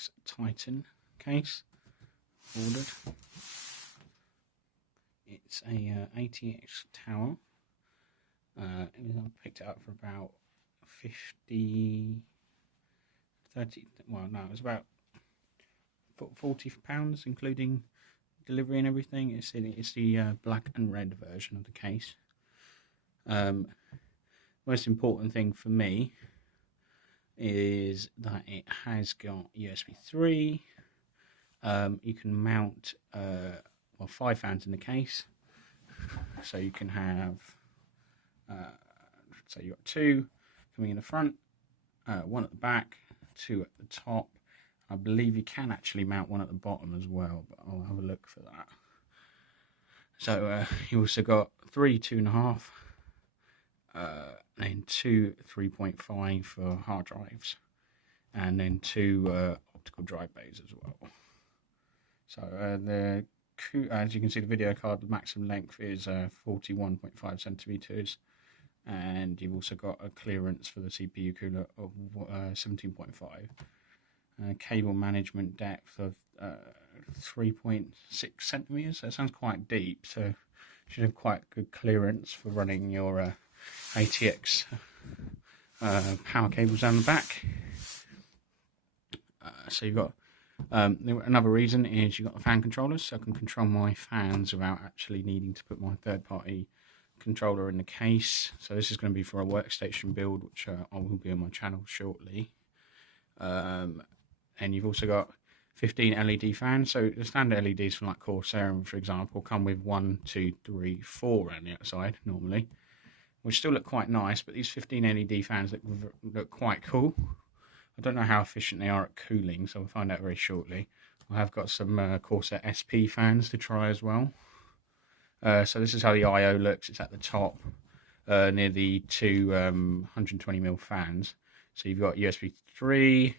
Gamemax Titan case ordered. It's a ATX tower. I picked it up for about 30, well no, it was about £40 including delivery and everything. It's the black and red version of the case. Most important thing for me is that it has got USB 3. You can mount 5 fans in the case, so you can have so you've got 2 coming in the front, 1 at the back, 2 at the top. I believe you can actually mount 1 at the bottom as well, but I'll have a look for that. So you also got 3 2.5, then 2 3.5 for hard drives, and then 2 optical drive bays as well. So as you can see, the video card, the maximum length is 41.5 centimeters, and you've also got a clearance for the CPU cooler of 17.5. Cable management depth of 3.6 centimeters. That sounds quite deep, so you should have quite good clearance for running your ATX power cables down the back. So you've got another reason is you've got the fan controllers, so I can control my fans without actually needing to put my third-party controller in the case. So this is going to be for a workstation build, which I will be on my channel shortly. And you've also got 15 LED fans. So the standard LEDs from like Corsair, for example, come with 1, 2, 3, 4 around the outside normally, which still look quite nice. But these 15 LED fans look quite cool. I don't know how efficient they are at cooling, so we'll find out very shortly. I have got some Corsair SP fans to try as well. So this is how the I/O looks. It's at the top near the 2 120mm fans. So you've got USB 3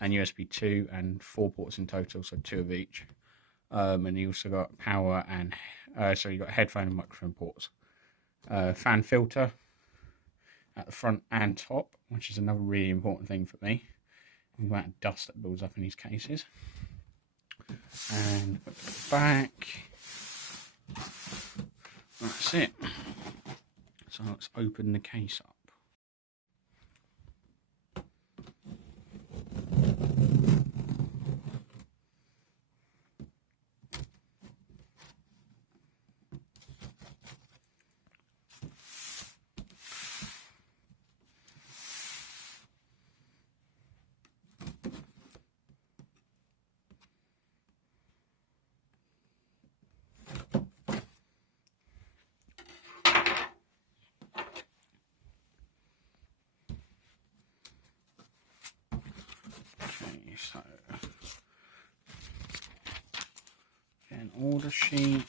and USB 2 and 4 ports in total, so 2 of each. And you also got power and so you've got headphone and microphone ports. Fan filter at the front and top, which is another really important thing for me. The amount of dust that builds up in these cases. And at the back, that's it. So let's open the case up. So, an order sheet.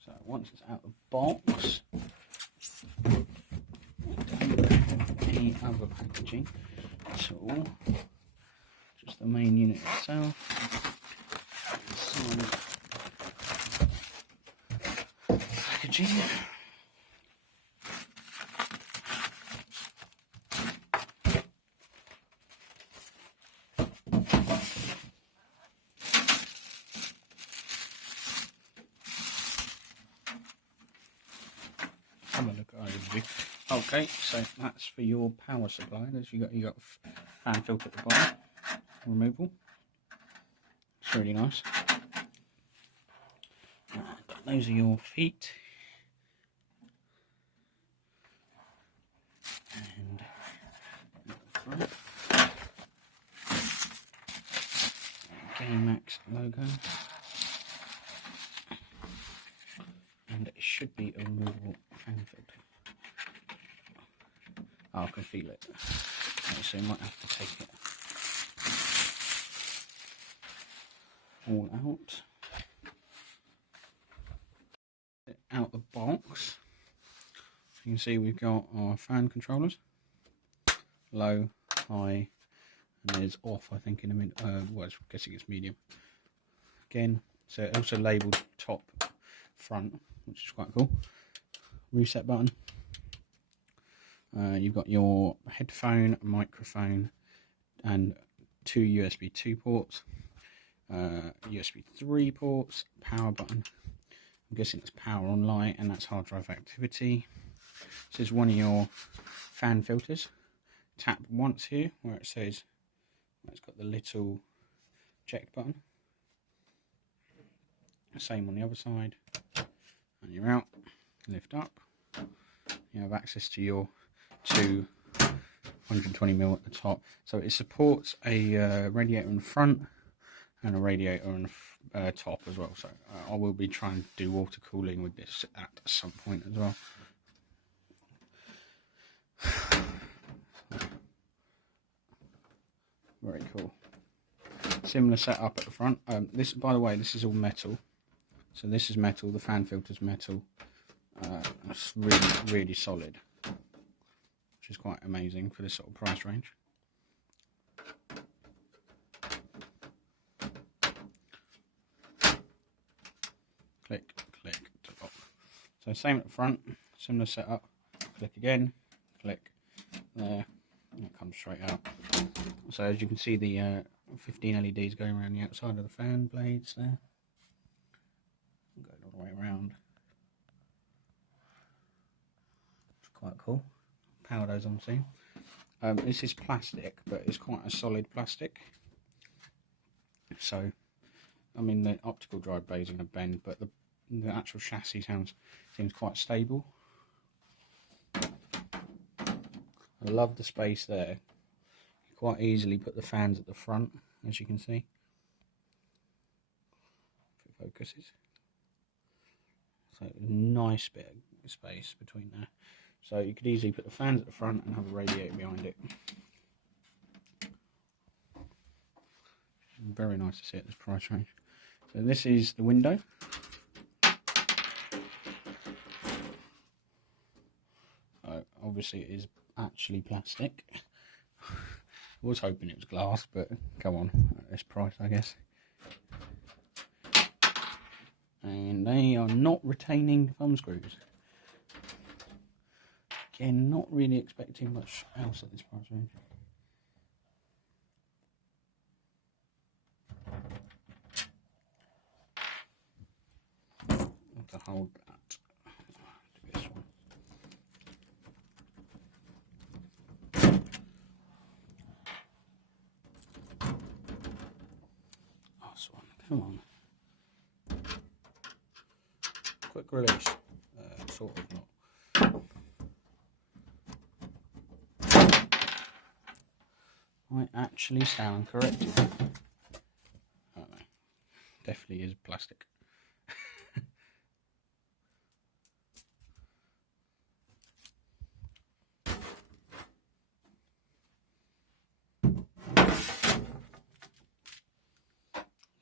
So once it's out of the box, don't have any other packaging at all, just the main unit itself. Some packaging. Have a look at overview. Okay, so that's for your power supply. There's you got fan filter at the bottom, removal. It's really nice. Those are your feet. And at the front, Gamemax logo. And it should be a removable fan filter. Oh, I can feel it. Okay, so you might have to take it all out the box. You can see we've got our fan controllers, low, high, and there's off, I think, in a minute. Well, I'm guessing it's medium. Again, so also labelled top, front, which is quite cool. Reset button. You've got your headphone, microphone, and 2 USB 2 ports, USB 3 ports, power button. I'm guessing it's power on light, and that's hard drive activity. This is one of your fan filters. Tap once here where it says, it's got the little eject button. Same on the other side. And you're out. Lift up. You have access to your 220mm at the top. So it supports a radiator in the front and a radiator on the top as well. So I will be trying to do water cooling with this at some point as well. Very cool. Similar setup at the front. This, by the way, this is all metal. So this is metal. The fan filter's metal. It's really solid, which is quite amazing for this sort of price range. Click, click to lock. So same at the front, similar setup. Click again, click there, and it comes straight out. So as you can see, the 15 LEDs going around the outside of the fan blades there, going all the way around. It's quite cool. Power those on scene. This is plastic, but it's quite a solid plastic. So, I mean, the optical drive bay is going to bend, but the actual chassis seems quite stable. I love the space there. You quite easily put the fans at the front, as you can see. If it focuses. So a nice bit of space between there. So you could easily put the fans at the front and have a radiator behind it. Very nice to see at this price range. So this is the window. Obviously it is actually plastic. I was hoping it was glass, but come on, at this price I guess. And they are not retaining thumb screws. Again, not really expecting much else at this price range. To hold that. Do this one. Oh, Swan, come on. Quick release. Sort of not. I actually stand corrected. I don't know. Definitely is plastic.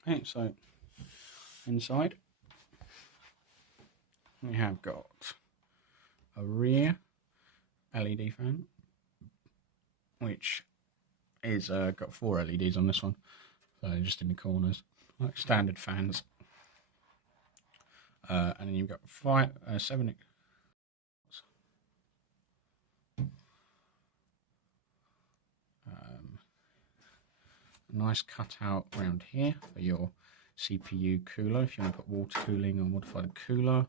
Okay, so inside we have got a rear LED fan, which is got 4 LEDs on this one, so just in the corners, like standard fans. And then you've got 7. Nice cutout around here for your CPU cooler if you want to put water cooling or modify the cooler.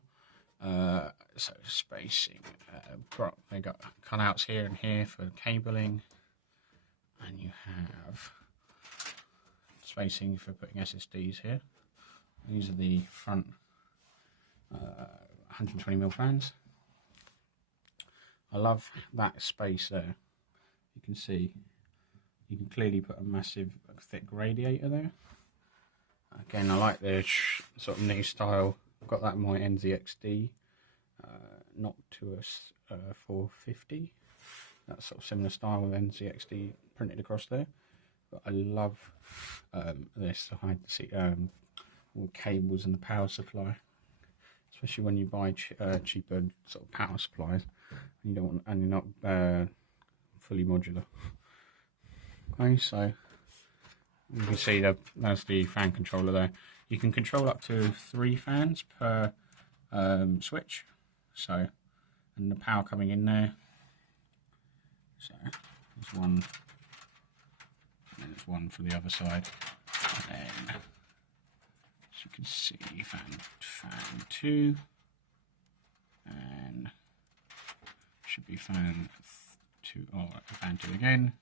So spacing, they got cutouts here and here for cabling, and you have spacing for putting SSDs here. These are the front 120mm fans. I love that space there. You can see you can clearly put a massive thick radiator there. Again, I like the sort of new style. I've got that in my NZXD, not to a 450. That sort of similar style with NZXD printed across there. But I love this. I had to see all the cables and the power supply, especially when you buy cheaper sort of power supplies and you don't want, and you're not fully modular. Okay, so you can see that's the fan controller there. You can control up to 3 fans per switch. So, and the power coming in there. So there's one, and then there's one for the other side. And then, as you can see, fan 2, and should be fan 2, or fan 2 again.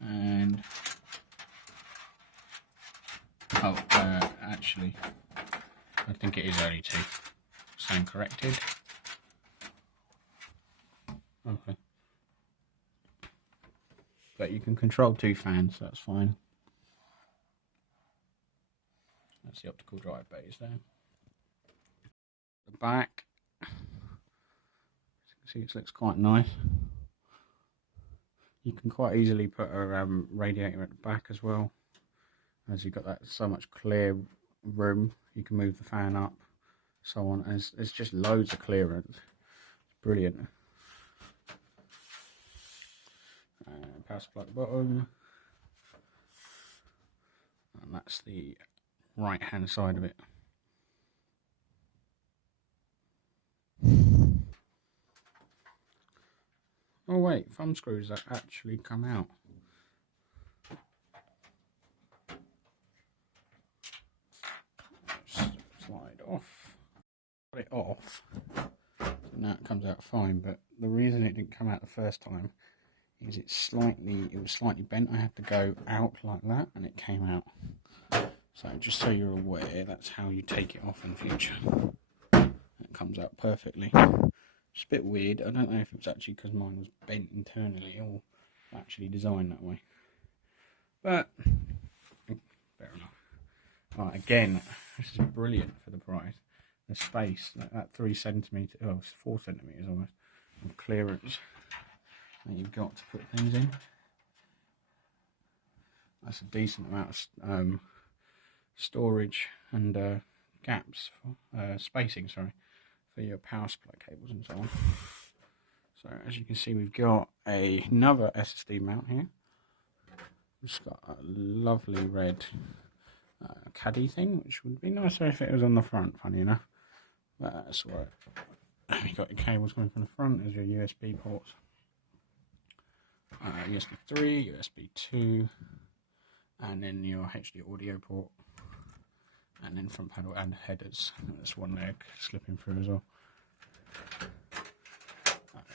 And actually, I think it is only 2. Stand corrected. Okay, but you can control 2 fans, so that's fine. That's the optical drive bays there. The back, as you can see, it looks quite nice. You can quite easily put a radiator at the back as well, as you've got that so much clear room. You can move the fan up, so on. And it's just loads of clearance. It's brilliant. Power supply at the bottom, and that's the right hand side of it. Oh wait, thumb screws that actually come out. Slide off. Put it off. So now it comes out fine, but the reason it didn't come out the first time is it was slightly bent. I had to go out like that and it came out. So just so you're aware, that's how you take it off in future. It comes out perfectly. It's a bit weird. I don't know if it was actually because mine was bent internally or actually designed that way. But fair enough. Right, again, this is brilliant for the price. The space, that 3 centimetres, oh, 4 centimetres almost, of clearance that you've got to put things in. That's a decent amount of storage and gaps, spacing, sorry, for your power supply cables and so on. So as you can see, we've got another Ssd mount here. It's got a lovely red caddy thing, which would be nicer if it was on the front, funny enough. But that's right. You've got your cables coming from the front. There's your USB ports. USB 3, USB 2, and then your HD audio port, and then front panel and headers. And there's one leg slipping through as well.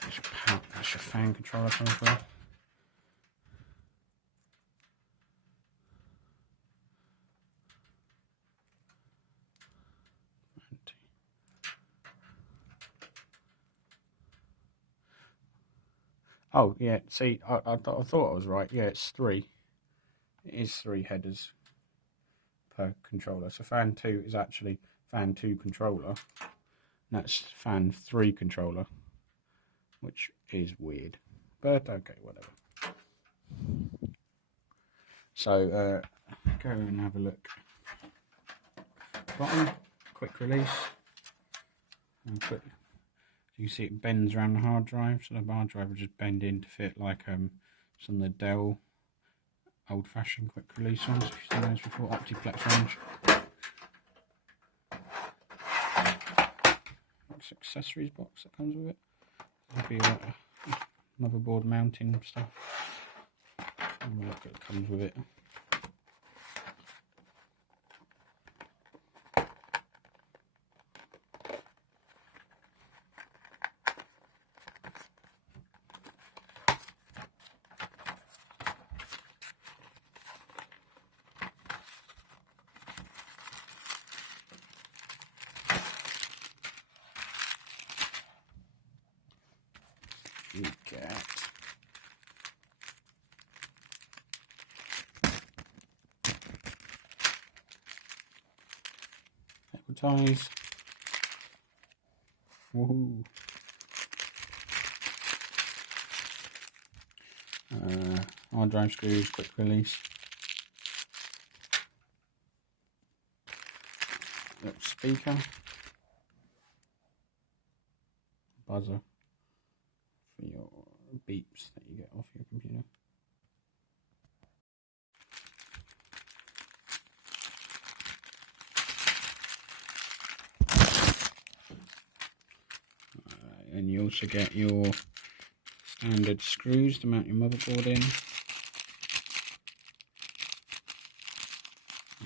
That's your fan controller coming through. Oh yeah, see, I thought I was right. Yeah, it's 3. It is 3 headers per controller. So fan 2 is actually fan 2 controller. That's fan 3 controller, which is weird, but okay, whatever. So go and have a look. Bottom, quick release, and quick. You see it bends around the hard drive, so the hard drive will just bend in to fit like some of the Dell old-fashioned quick release ones. If you've seen those before, Optiplex range. This accessories box that comes with it. There'll be like a motherboard mounting stuff. And look, it comes with it. You get advertise. Woohoo! hard drive screws, quick release. Little speaker. Buzzer for your beeps that you get off your computer. And you also get your standard screws to mount your motherboard in.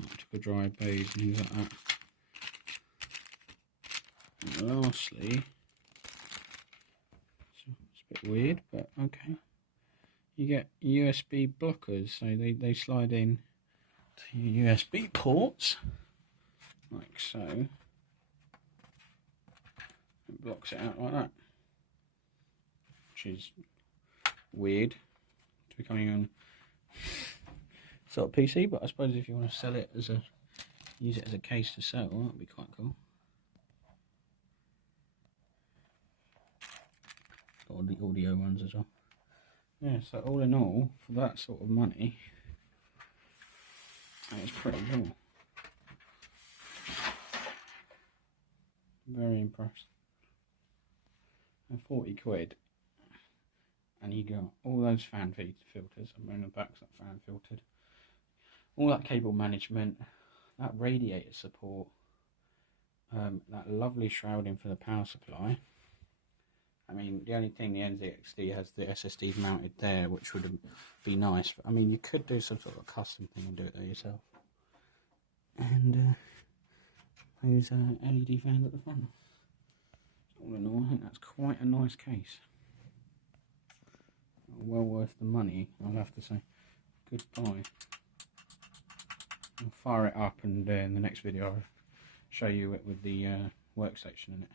Optical drive bays and things like that. And lastly, it's a bit weird, but okay. You get USB blockers, so they slide in to your USB ports, like so. It blocks it out like that, which is weird to be coming on sort of PC, but I suppose if you want to sell it as a, use it as a case to sell, that'd be quite cool. Got all the audio ones as well. Yeah, so all in all, for that sort of money, it's pretty cool. Very impressed. And 40 quid, and you got all those fan filters. I'm in the back's that fan filtered. All that cable management, that radiator support, that lovely shrouding for the power supply. I mean, the only thing, the NZXT has the SSDs mounted there, which would be nice. But I mean, you could do some sort of custom thing and do it there yourself. And those LED fans at the front. All in all, I think that's quite a nice case. Well worth the money, I'll have to say. Goodbye. I'll fire it up, and in the next video I'll show you it with the workstation in it.